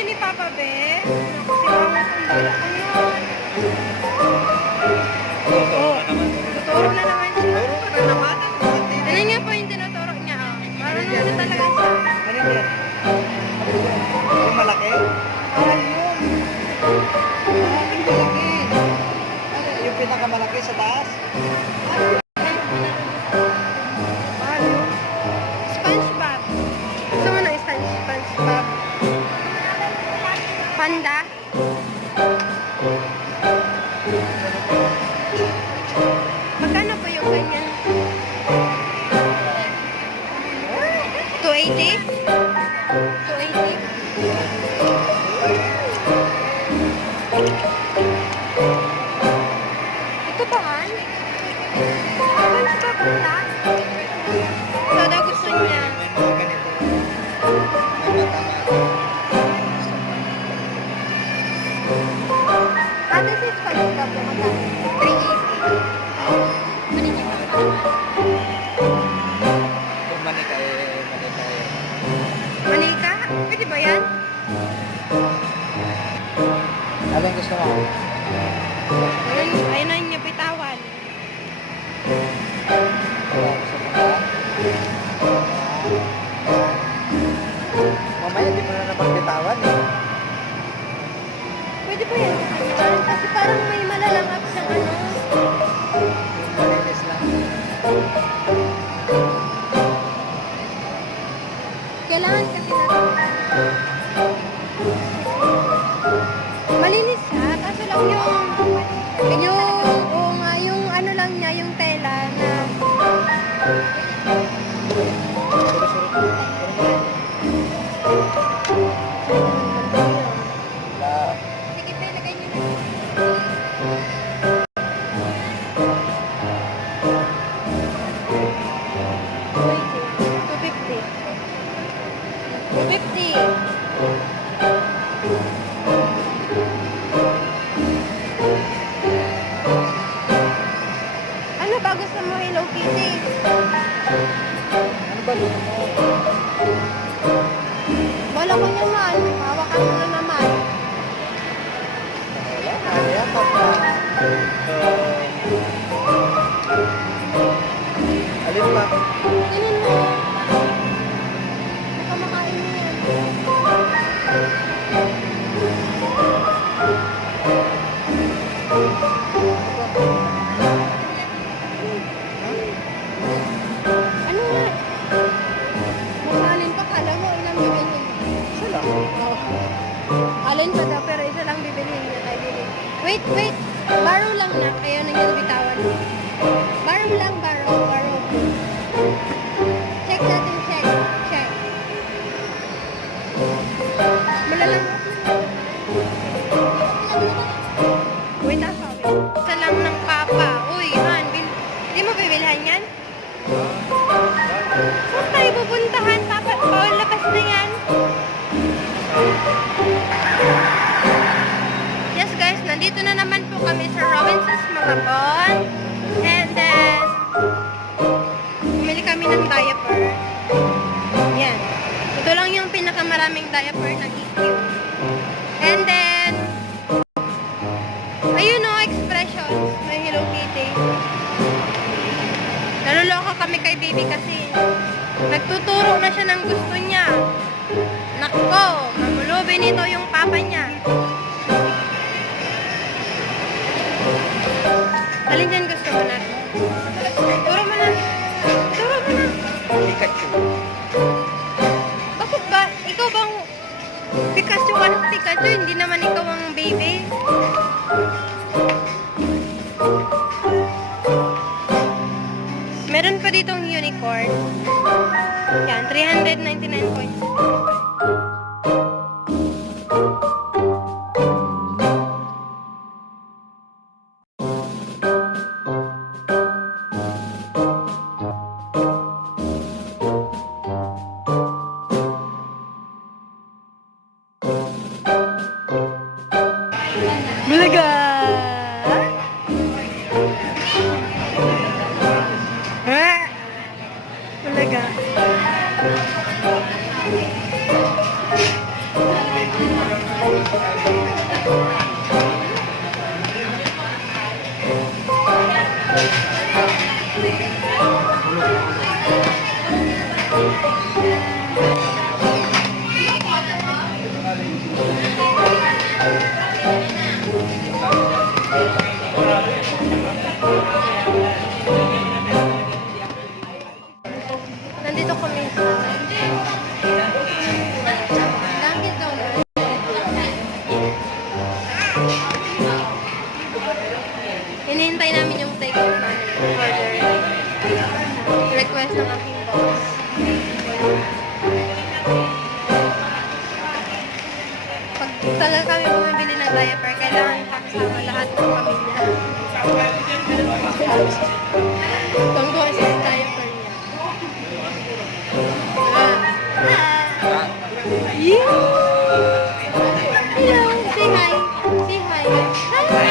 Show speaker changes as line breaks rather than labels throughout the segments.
yun ni Papa Be? Si Mama Tumbala. Ano?
Oo.
Tuturo na naman siya.
Tuturo na naman.
Ano nga po yung tinuturo niya? Oh. Marunong ano talaga siya.
Ano yun? Yung malaki? Ay, yun. Ay, yung malaki. Yung sa taas?
Ay,
Malinis
siya, kaso lang yung, yung, yung, uh, yung ano lang niya, yung tela na, Sige, pe, lagay niyo na. Two fifty. Two. po kami sa Robinson's Malabon. And then, bumili kami ng diaper. Yan. Ito lang yung pinakamaraming diaper ng EQ. And then, ayun o, expressions ng Hello Kitty. Naluloko kami kay baby kasi nagtuturo na siya ng gusto niya. Nako, mamulubin ito yung papa niya. Bulaga. Kailangan kasama lahat ng pamilya. Tungkol sa diaper niya. Ah. Hello, say hi. Say hi. Hi.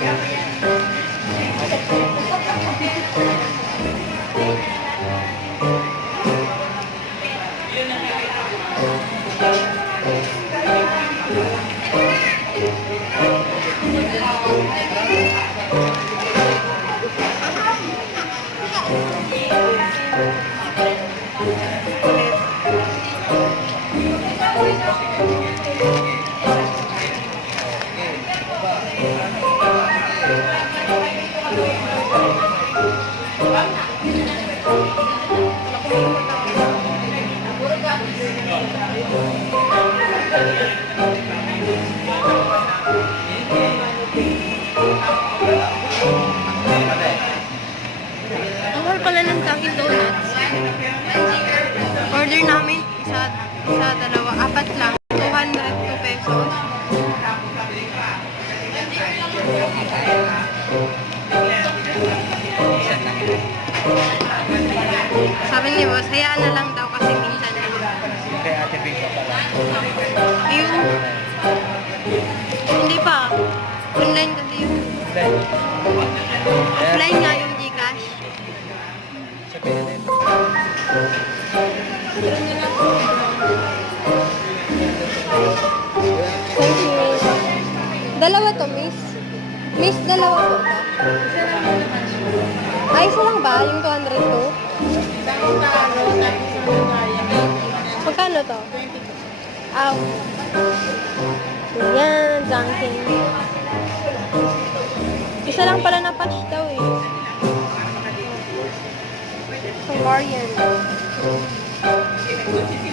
Bibi.
Ang dalawa po ba? Ay, isa lang ba? Yung 202? Magkano to? Aw. Yan, Dunkin. Isa lang pala na patch daw eh. Hungarian. Lokohan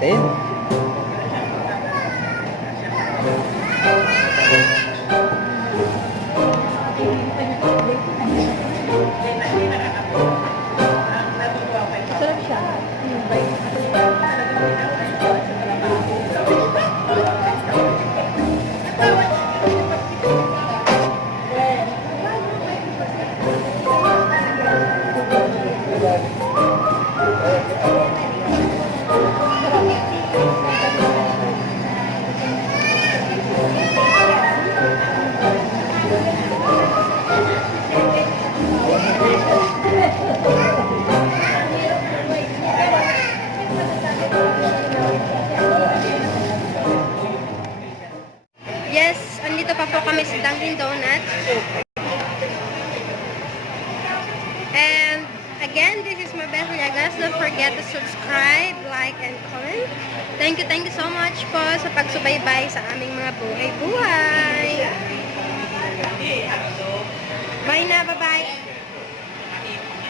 Huwag
again, this is my best Niagas. Don't forget to subscribe, like, and comment. Thank you, thank you so much po sa pagsubaybay sa aming mga buhay-buhay. Bye na, bye-bye.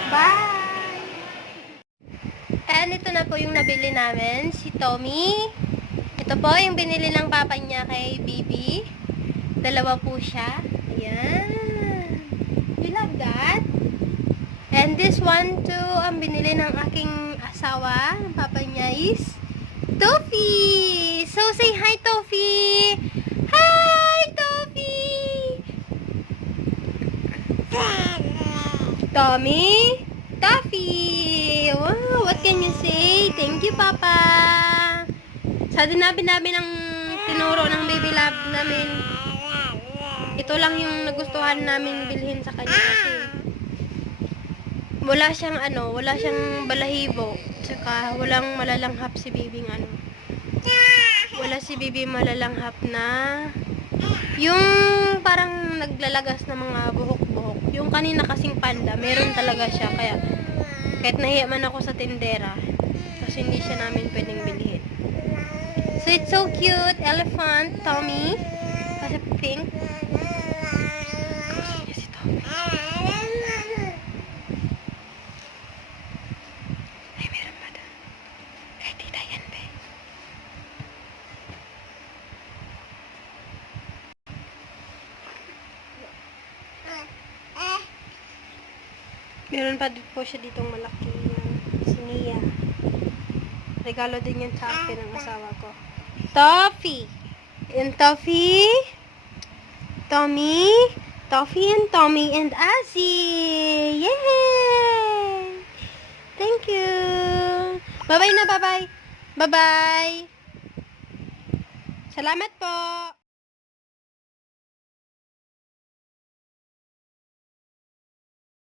Bye! And ito na po yung nabili namin, si Tommy. Ito po yung binili ng papa niya kay Bibi. Dalawa po siya. Ayan. And this one too, ang binili ng aking asawa, ng papa niya is Tofi! So say hi, Tofi! Hi, Tofi! Tommy? Toffee! Wow, what can you say? Thank you, Papa! Sa dinabi namin ang tinuro ng baby lab namin, ito lang yung nagustuhan namin bilhin sa kanya kasi wala siyang ano, wala siyang balahibo. Tsaka walang malalanghap si baby ano. Wala si baby malalanghap na yung parang naglalagas ng mga buhok-buhok. Yung kanina kasing panda, meron talaga siya. Kaya kahit nahiya man ako sa tindera, kasi hindi siya namin pwedeng bilhin. So it's so cute, elephant, Tommy. Kasi pink. Gusto niya si Tommy. Ay, meron pa doon. Kay tita yan, be. Po siya ditong malaki yan. Si Nia. Regalo din yan sa ng asawa ko. Toffee! And Toffee? Tommy? Toffee and Tommy and Azzy! Yay! Thank you! Bye-bye na, bye-bye! Bye-bye! Salamat po!